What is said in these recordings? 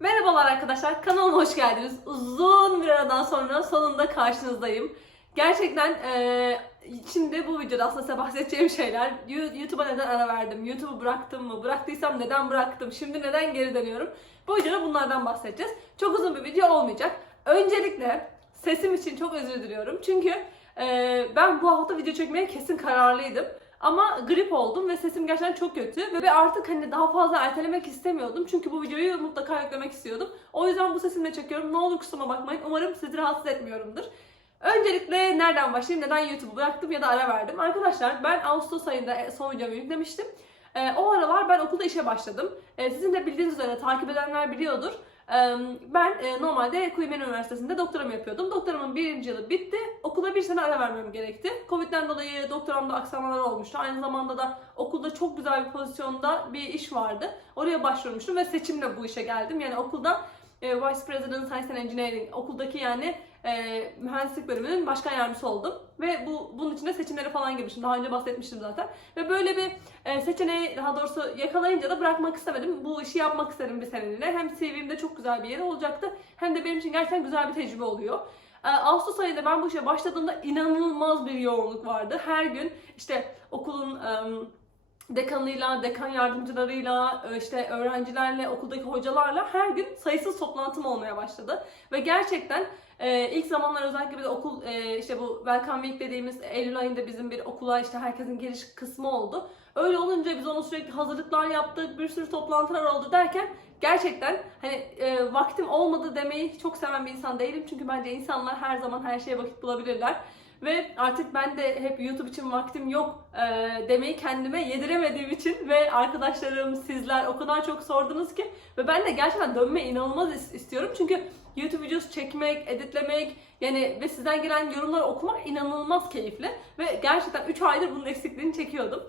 Merhabalar arkadaşlar, kanalıma hoş geldiniz. Uzun bir aradan sonra sonunda karşınızdayım. Gerçekten eee, şimdi bu videoda aslında size bahsedeceğim şeyler. YouTube'a neden ara verdim? YouTube'u bıraktım mı? Bıraktıysam neden bıraktım? Şimdi neden geri dönüyorum? Bu videoda bunlardan bahsedeceğiz. Çok uzun bir video olmayacak. Öncelikle sesim için çok özür diliyorum. Çünkü eee, ben bu hafta video çekmeye kesin kararlıydım. Ama grip oldum ve sesim gerçekten çok kötü ve artık hani daha fazla ertelemek istemiyordum. Çünkü bu videoyu mutlaka yüklemek istiyordum. O yüzden bu sesimle çekiyorum. Ne olur kusuruma bakmayın. Umarım sizi rahatsız etmiyorumdur. Öncelikle nereden başlayayım? Neden YouTube'u bıraktım ya da ara verdim? Arkadaşlar ben Ağustos ayında son videomu yüklemiştim. Ee, o aralar ben okulda işe başladım. Ee, sizin de bildiğiniz üzere takip edenler biliyordur. Ben e, normalde Queen Üniversitesi'nde doktoramı yapıyordum. Doktoramın birinci yılı bitti. Okula bir sene ara vermem gerekti. Covid'den dolayı doktoramda aksamalar olmuştu. Aynı zamanda da okulda çok güzel bir pozisyonda bir iş vardı. Oraya başvurmuştum ve seçimle bu işe geldim. Yani okulda e, Vice President Science and Engineering okuldaki yani e, mühendislik bölümünün başkan yardımcısı oldum. Ve bu bunun için de seçimlere falan girmiştim. Daha önce bahsetmiştim zaten. Ve böyle bir e, seçeneği daha doğrusu yakalayınca da bırakmak istemedim. Bu işi yapmak istedim bir seneliğine. Hem CV'mde çok güzel bir yeri olacaktı. Hem de benim için gerçekten güzel bir tecrübe oluyor. E, Ağustos ayında ben bu işe başladığımda inanılmaz bir yoğunluk vardı. Her gün işte okulun dekanıyla, dekan yardımcılarıyla, e, işte öğrencilerle, okuldaki hocalarla her gün sayısız toplantım olmaya başladı. Ve gerçekten e, ilk zamanlar özellikle bir de okul e, işte bu Welcome Week dediğimiz Eylül ayında bizim bir okula işte herkesin giriş kısmı oldu. Öyle olunca biz onu sürekli hazırlıklar yaptık, bir sürü toplantılar oldu derken gerçekten hani e, vaktim olmadı demeyi çok seven bir insan değilim. Çünkü bence insanlar her zaman her şeye vakit bulabilirler. Ve artık ben de hep YouTube için vaktim yok e, demeyi kendime yediremediğim için ve arkadaşlarım, sizler o kadar çok sordunuz ki ve ben de gerçekten dönme inanılmaz is- istiyorum. Çünkü YouTube videosu çekmek, editlemek yani ve sizden gelen yorumları okumak inanılmaz keyifli ve gerçekten 3 aydır bunun eksikliğini çekiyordum.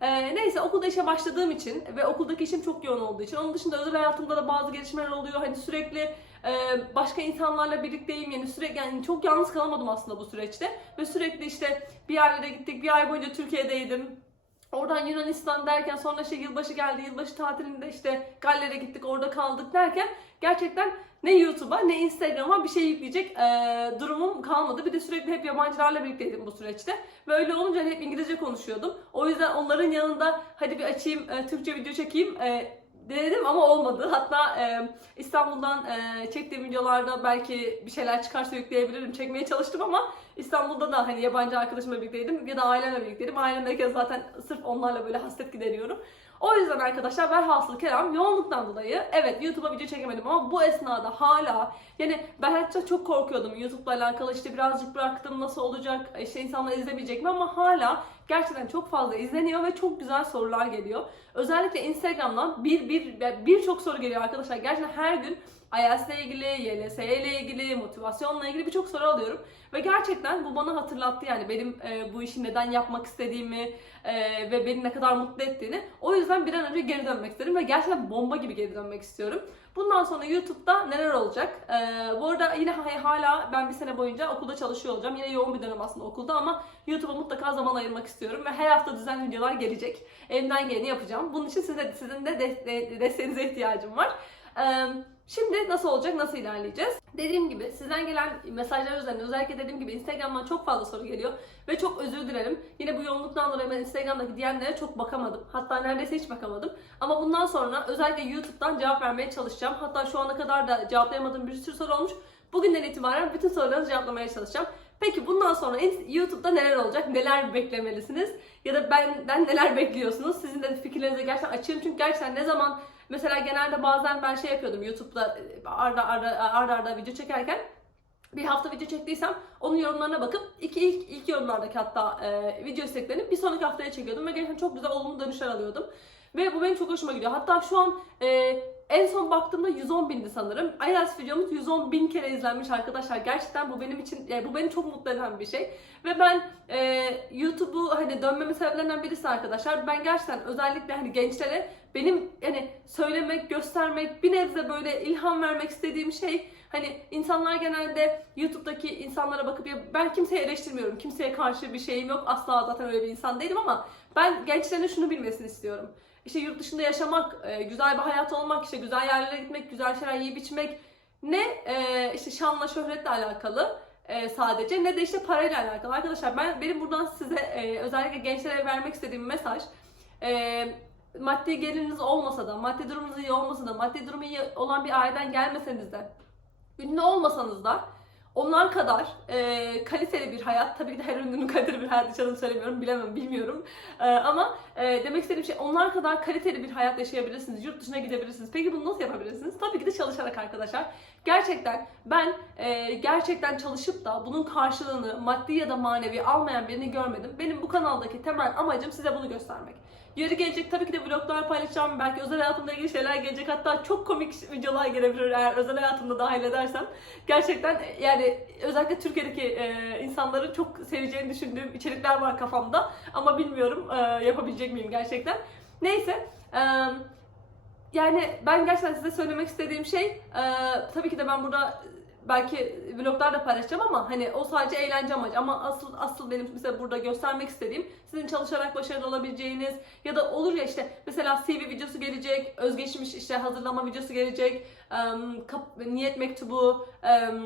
Ee, neyse okulda işe başladığım için ve okuldaki işim çok yoğun olduğu için onun dışında özel hayatımda da bazı gelişmeler oluyor. Hani sürekli e, başka insanlarla birlikteyim yani sürekli yani çok yalnız kalamadım aslında bu süreçte ve sürekli işte bir yerlere gittik bir ay boyunca Türkiye'deydim. Oradan Yunanistan derken sonra işte yılbaşı geldi. Yılbaşı tatilinde işte Galler'e gittik orada kaldık derken gerçekten ne YouTube'a ne Instagram'a bir şey yükleyecek e, durumum kalmadı. Bir de sürekli hep yabancılarla birlikteydim bu süreçte. Ve öyle olunca hep İngilizce konuşuyordum. O yüzden onların yanında hadi bir açayım e, Türkçe video çekeyim e, denedim ama olmadı. Hatta e, İstanbul'dan e, çektiğim videolarda belki bir şeyler çıkarsa yükleyebilirim. Çekmeye çalıştım ama İstanbul'da da hani yabancı arkadaşımla birlikteydim ya da ailemle birlikteydim. Ailemdeyken zaten sırf onlarla böyle hasret gideriyorum. O yüzden arkadaşlar velhasıl kelam yoğunluktan dolayı evet YouTube'a video çekemedim ama bu esnada hala yani ben hatta çok korkuyordum YouTube'la alakalı işte birazcık bıraktım nasıl olacak işte insanlar izlemeyecek mi ama hala gerçekten çok fazla izleniyor ve çok güzel sorular geliyor. Özellikle Instagram'dan bir bir birçok soru geliyor arkadaşlar. Gerçekten her gün IELTS ile ilgili, YLS ile ilgili, motivasyonla ilgili birçok soru alıyorum. Ve gerçekten bu bana hatırlattı yani benim e, bu işi neden yapmak istediğimi e, ve beni ne kadar mutlu ettiğini. O yüzden bir an önce geri dönmek istedim ve gerçekten bomba gibi geri dönmek istiyorum. Bundan sonra YouTube'da neler olacak? E, bu arada yine ha- hala ben bir sene boyunca okulda çalışıyor olacağım. Yine yoğun bir dönem aslında okulda ama YouTube'a mutlaka zaman ayırmak istiyorum ve her hafta düzenli videolar gelecek. Elimden geleni yapacağım. Bunun için size, sizin de- desteğinize ihtiyacım var. Ee, Şimdi nasıl olacak, nasıl ilerleyeceğiz? Dediğim gibi sizden gelen mesajlar üzerine özellikle dediğim gibi Instagram'dan çok fazla soru geliyor ve çok özür dilerim. Yine bu yoğunluktan dolayı ben Instagram'daki DM'lere çok bakamadım. Hatta neredeyse hiç bakamadım. Ama bundan sonra özellikle YouTube'dan cevap vermeye çalışacağım. Hatta şu ana kadar da cevaplayamadığım bir sürü soru olmuş. Bugünden itibaren bütün sorularınızı cevaplamaya çalışacağım. Peki bundan sonra YouTube'da neler olacak? Neler beklemelisiniz? Ya da benden neler bekliyorsunuz? Sizin de fikirlerinize gerçekten açığım. Çünkü gerçekten ne zaman Mesela genelde bazen ben şey yapıyordum YouTube'da e, arda arda arda arda video çekerken bir hafta video çektiysem onun yorumlarına bakıp iki ilk, ilk yorumlardaki hatta e, video isteklerini bir sonraki haftaya çekiyordum ve gerçekten çok güzel olumlu dönüşler alıyordum. Ve bu benim çok hoşuma gidiyor. Hatta şu an e, en son baktığımda 110 bindi sanırım. IELTS videomuz 110 bin kere izlenmiş arkadaşlar. Gerçekten bu benim için, yani bu beni çok mutlu eden bir şey. Ve ben e, YouTube'u hani dönmemin sebeplerinden birisi arkadaşlar. Ben gerçekten özellikle hani gençlere benim hani söylemek, göstermek, bir nebze böyle ilham vermek istediğim şey hani insanlar genelde YouTube'daki insanlara bakıp ya ben kimseyi eleştirmiyorum. Kimseye karşı bir şeyim yok. Asla zaten öyle bir insan değilim ama ben gençlerin şunu bilmesini istiyorum. İşte yurt dışında yaşamak, e, güzel bir hayat olmak, işte güzel yerlere gitmek, güzel şeyler yiyip içmek ne e, işte şanla şöhretle alakalı e, sadece ne de işte parayla alakalı. Arkadaşlar ben benim buradan size özellikle gençlere vermek istediğim mesaj maddi geliriniz olmasa da, maddi durumunuz iyi olmasa da, maddi durumu iyi olan bir aileden gelmeseniz de, ünlü olmasanız da onlar kadar e, kaliteli bir hayat, tabii ki de her ünlünün kaliteli bir hayat yaşadığını söylemiyorum, bilemem, bilmiyorum. E, ama e, demek istediğim şey onlar kadar kaliteli bir hayat yaşayabilirsiniz, yurt dışına gidebilirsiniz. Peki bunu nasıl yapabilirsiniz? Tabii ki de çalışarak arkadaşlar. Gerçekten ben e, gerçekten çalışıp da bunun karşılığını maddi ya da manevi almayan birini görmedim. Benim bu kanaldaki temel amacım size bunu göstermek. Yeri gelecek tabii ki de vloglar paylaşacağım. Belki özel hayatımla ilgili şeyler gelecek. Hatta çok komik videolar gelebilir eğer özel hayatımda dahil edersem. Gerçekten yani özellikle Türkiye'deki e, insanların çok seveceğini düşündüğüm içerikler var kafamda. Ama bilmiyorum e, yapabilecek miyim gerçekten. Neyse. E, yani ben gerçekten size söylemek istediğim şey e, tabii ki de ben burada belki vloglarda paylaşacağım ama hani o sadece eğlence amacı ama asıl asıl benim size burada göstermek istediğim sizin çalışarak başarılı olabileceğiniz ya da olur ya işte mesela CV videosu gelecek, özgeçmiş işte hazırlama videosu gelecek, em, kap- niyet mektubu, em,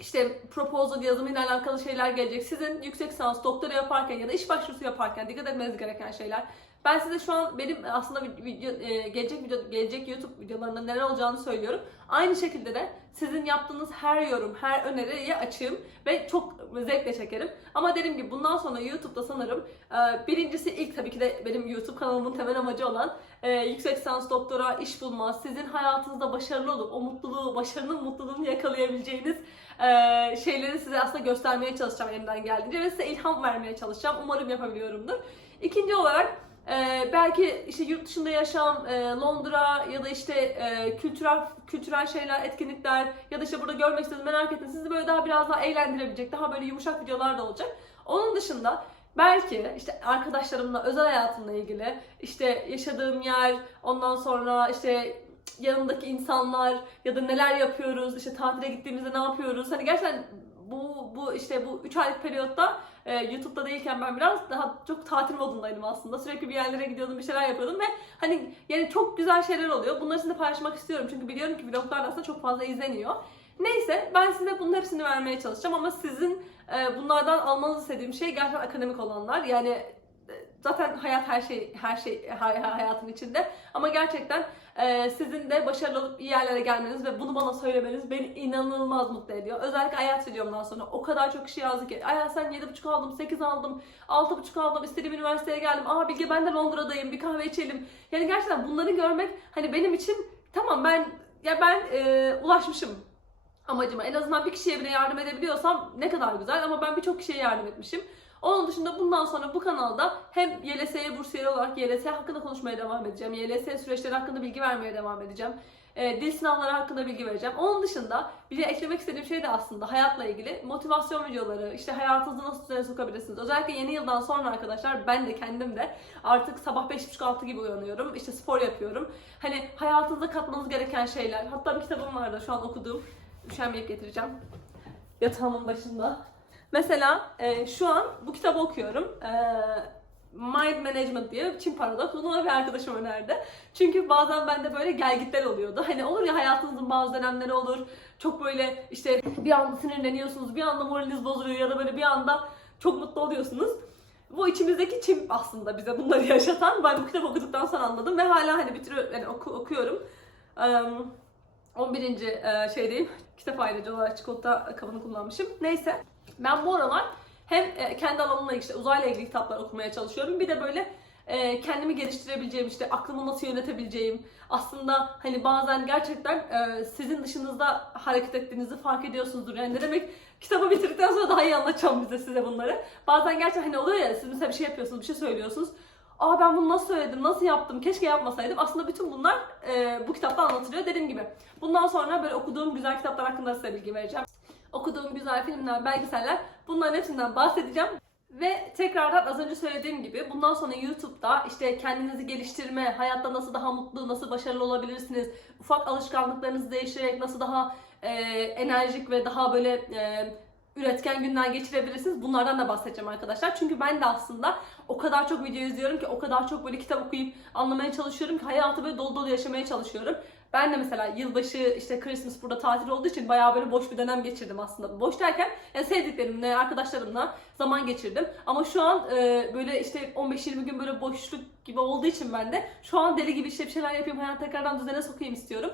işte proposal yazımıyla alakalı şeyler gelecek. Sizin yüksek lisans, doktora yaparken ya da iş başvurusu yaparken dikkat etmeniz gereken şeyler. Ben size şu an benim aslında video, e, gelecek video, gelecek YouTube videolarında neler olacağını söylüyorum. Aynı şekilde de sizin yaptığınız her yorum, her öneriye açığım ve çok zevkle çekerim. Ama dediğim gibi bundan sonra YouTube'da sanırım e, birincisi ilk tabii ki de benim YouTube kanalımın temel amacı olan e, yüksek lisans, doktora, iş bulma, sizin hayatınızda başarılı olup o mutluluğu, başarının mutluluğunu yakalayabileceğiniz e, şeyleri size aslında göstermeye çalışacağım elimden geldiğince ve size ilham vermeye çalışacağım. Umarım yapabiliyorumdur. İkinci olarak ee, belki işte yurt dışında yaşam, e, Londra ya da işte e, kültürel kültürel şeyler, etkinlikler ya da işte burada görmek istediğiniz merak ettiğiniz sizi böyle daha biraz daha eğlendirebilecek, daha böyle yumuşak videolar da olacak. Onun dışında belki işte arkadaşlarımla, özel hayatımla ilgili işte yaşadığım yer, ondan sonra işte yanımdaki insanlar ya da neler yapıyoruz, işte tatile gittiğimizde ne yapıyoruz. Hani gerçekten bu bu işte bu 3 aylık periyotta e, YouTube'da değilken ben biraz daha çok tatil modundaydım aslında. Sürekli bir yerlere gidiyordum, bir şeyler yapıyordum ve hani yani çok güzel şeyler oluyor. Bunları sizinle paylaşmak istiyorum çünkü biliyorum ki vloglar aslında çok fazla izleniyor. Neyse ben size bunun hepsini vermeye çalışacağım ama sizin e, bunlardan almanızı istediğim şey gerçekten akademik olanlar. Yani zaten hayat her şey her şey hay- hayatın içinde ama gerçekten e, sizin de başarılı olup iyi yerlere gelmeniz ve bunu bana söylemeniz beni inanılmaz mutlu ediyor. Özellikle hayat videomdan sonra o kadar çok kişi yazdı ki sen 7.5 aldım, 8 aldım, 6.5 aldım, istediğim üniversiteye geldim. Aa Bilge ben de Londra'dayım, bir kahve içelim. Yani gerçekten bunları görmek hani benim için tamam ben ya ben e, ulaşmışım amacıma. En azından bir kişiye bile yardım edebiliyorsam ne kadar güzel ama ben birçok kişiye yardım etmişim. Onun dışında bundan sonra bu kanalda hem YLS'ye bursiyeri olarak YLS hakkında konuşmaya devam edeceğim. YLS süreçleri hakkında bilgi vermeye devam edeceğim. E, dil sınavları hakkında bilgi vereceğim. Onun dışında bir de eklemek istediğim şey de aslında hayatla ilgili motivasyon videoları, işte hayatınızı nasıl düzene sokabilirsiniz. Özellikle yeni yıldan sonra arkadaşlar ben de kendim de artık sabah 5.30-6 gibi uyanıyorum. İşte spor yapıyorum. Hani hayatınıza katmanız gereken şeyler. Hatta bir kitabım vardı şu an okuduğum. Üşenmeyip getireceğim. Yatağımın başında. Mesela e, şu an bu kitabı okuyorum. E, Mind Management diye Çin Paradoks. Bunu bir arkadaşım önerdi. Çünkü bazen bende böyle gelgitler oluyordu. Hani olur ya hayatınızın bazı dönemleri olur. Çok böyle işte bir anda sinirleniyorsunuz, bir anda moraliniz bozuluyor ya da böyle bir anda çok mutlu oluyorsunuz. Bu içimizdeki çim aslında bize bunları yaşatan. Ben bu kitabı okuduktan sonra anladım ve hala hani bitiriyor, yani oku- okuyorum. Um, 11. e, şeydeyim. Kitap ayrıcı olarak çikolata kabını kullanmışım. Neyse. Ben bu aralar hem e, kendi alanımla işte uzayla ilgili kitaplar okumaya çalışıyorum. Bir de böyle e, kendimi geliştirebileceğim işte aklımı nasıl yönetebileceğim. Aslında hani bazen gerçekten e, sizin dışınızda hareket ettiğinizi fark ediyorsunuzdur. Yani ne demek kitabı bitirdikten sonra daha iyi anlatacağım bize size bunları. Bazen gerçekten hani oluyor ya siz mesela bir şey yapıyorsunuz, bir şey söylüyorsunuz. Aa ben bunu nasıl söyledim, nasıl yaptım, keşke yapmasaydım. Aslında bütün bunlar bu kitapta anlatılıyor dediğim gibi. Bundan sonra böyle okuduğum güzel kitaplar hakkında size bilgi vereceğim. Okuduğum güzel filmler, belgeseller bunların hepsinden bahsedeceğim. Ve tekrardan az önce söylediğim gibi bundan sonra YouTube'da işte kendinizi geliştirme, hayatta nasıl daha mutlu, nasıl başarılı olabilirsiniz, ufak alışkanlıklarınızı değiştirerek nasıl daha e, enerjik ve daha böyle e, üretken günler geçirebilirsiniz. Bunlardan da bahsedeceğim arkadaşlar. Çünkü ben de aslında o kadar çok video izliyorum ki, o kadar çok böyle kitap okuyup anlamaya çalışıyorum ki hayatı böyle dolu dolu yaşamaya çalışıyorum. Ben de mesela yılbaşı işte Christmas burada tatil olduğu için bayağı böyle boş bir dönem geçirdim aslında. Boş derken yani sevdiklerimle, arkadaşlarımla zaman geçirdim. Ama şu an e, böyle işte 15-20 gün böyle boşluk gibi olduğu için ben de şu an deli gibi işte bir şeyler yapayım, hayatı tekrardan düzene sokayım istiyorum.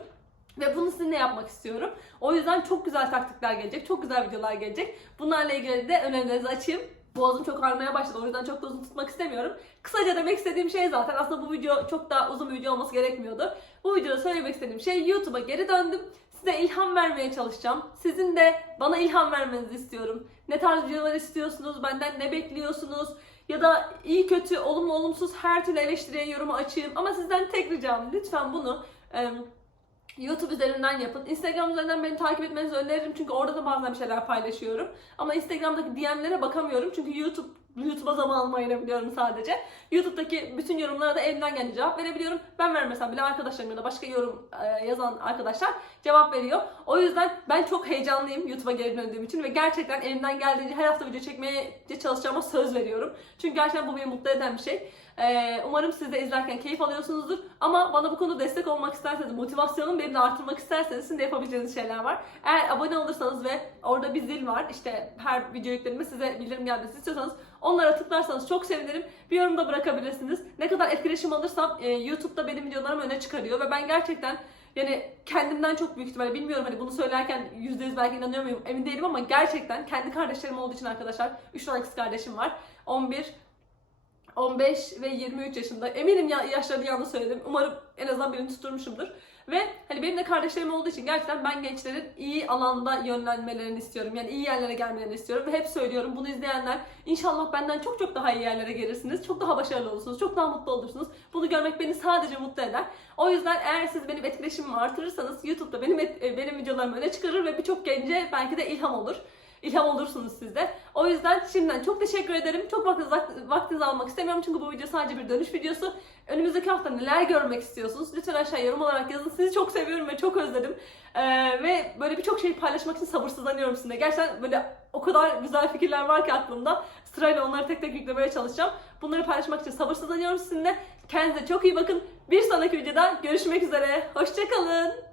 Ve bunu sizinle yapmak istiyorum. O yüzden çok güzel taktikler gelecek, çok güzel videolar gelecek. Bunlarla ilgili de önerilerinizi açayım. Boğazım çok ağrımaya başladı o yüzden çok da uzun tutmak istemiyorum. Kısaca demek istediğim şey zaten aslında bu video çok da uzun bir video olması gerekmiyordu. Bu videoda söylemek istediğim şey YouTube'a geri döndüm. Size ilham vermeye çalışacağım. Sizin de bana ilham vermenizi istiyorum. Ne tarz videolar istiyorsunuz, benden ne bekliyorsunuz? Ya da iyi kötü, olumlu olumsuz her türlü eleştiriye yorumu açayım. Ama sizden tek ricam lütfen bunu YouTube üzerinden yapın. Instagram üzerinden beni takip etmenizi öneririm çünkü orada da bazen bir şeyler paylaşıyorum. Ama Instagram'daki DM'lere bakamıyorum çünkü YouTube YouTube'a zaman ayırabiliyorum sadece. YouTube'daki bütün yorumlara da elimden gelince cevap verebiliyorum. Ben vermesem bile arkadaşlarım ya da başka yorum e, yazan arkadaşlar cevap veriyor. O yüzden ben çok heyecanlıyım YouTube'a geri döndüğüm için ve gerçekten elimden geldiğince her hafta video çekmeye çalışacağıma söz veriyorum. Çünkü gerçekten bu beni mutlu eden bir şey. Ee, umarım siz de izlerken keyif alıyorsunuzdur. Ama bana bu konuda destek olmak isterseniz, motivasyonumu benim de artırmak isterseniz sizin de yapabileceğiniz şeyler var. Eğer abone olursanız ve orada bir zil var, işte her video yüklerime size bildirim gelmesi istiyorsanız onlara tıklarsanız çok sevinirim. Bir yorum da bırakabilirsiniz. Ne kadar etkileşim alırsam e, YouTube'da benim videolarım öne çıkarıyor ve ben gerçekten yani kendimden çok büyük ihtimalle bilmiyorum hani bunu söylerken %100 belki inanıyor muyum emin değilim ama gerçekten kendi kardeşlerim olduğu için arkadaşlar 3 tane kız kardeşim var. 11, 15 ve 23 yaşında. Eminim ya yaşlarını yanlış söyledim. Umarım en azından birini tutturmuşumdur. Ve hani benim de kardeşlerim olduğu için gerçekten ben gençlerin iyi alanda yönlenmelerini istiyorum. Yani iyi yerlere gelmelerini istiyorum. Ve hep söylüyorum bunu izleyenler inşallah benden çok çok daha iyi yerlere gelirsiniz. Çok daha başarılı olursunuz. Çok daha mutlu olursunuz. Bunu görmek beni sadece mutlu eder. O yüzden eğer siz benim etkileşimimi artırırsanız YouTube'da benim et- e, benim videolarımı öne çıkarır ve birçok gence belki de ilham olur ilham olursunuz siz de. O yüzden şimdiden çok teşekkür ederim. Çok vaktinizi, vaktinizi almak istemiyorum çünkü bu video sadece bir dönüş videosu. Önümüzdeki hafta neler görmek istiyorsunuz? Lütfen aşağı yorum olarak yazın. Sizi çok seviyorum ve çok özledim. Ee, ve böyle birçok şey paylaşmak için sabırsızlanıyorum sizinle. Gerçekten böyle o kadar güzel fikirler var ki aklımda. Sırayla onları tek tek yüklemeye çalışacağım. Bunları paylaşmak için sabırsızlanıyorum sizinle. Kendinize çok iyi bakın. Bir sonraki videoda görüşmek üzere. Hoşçakalın.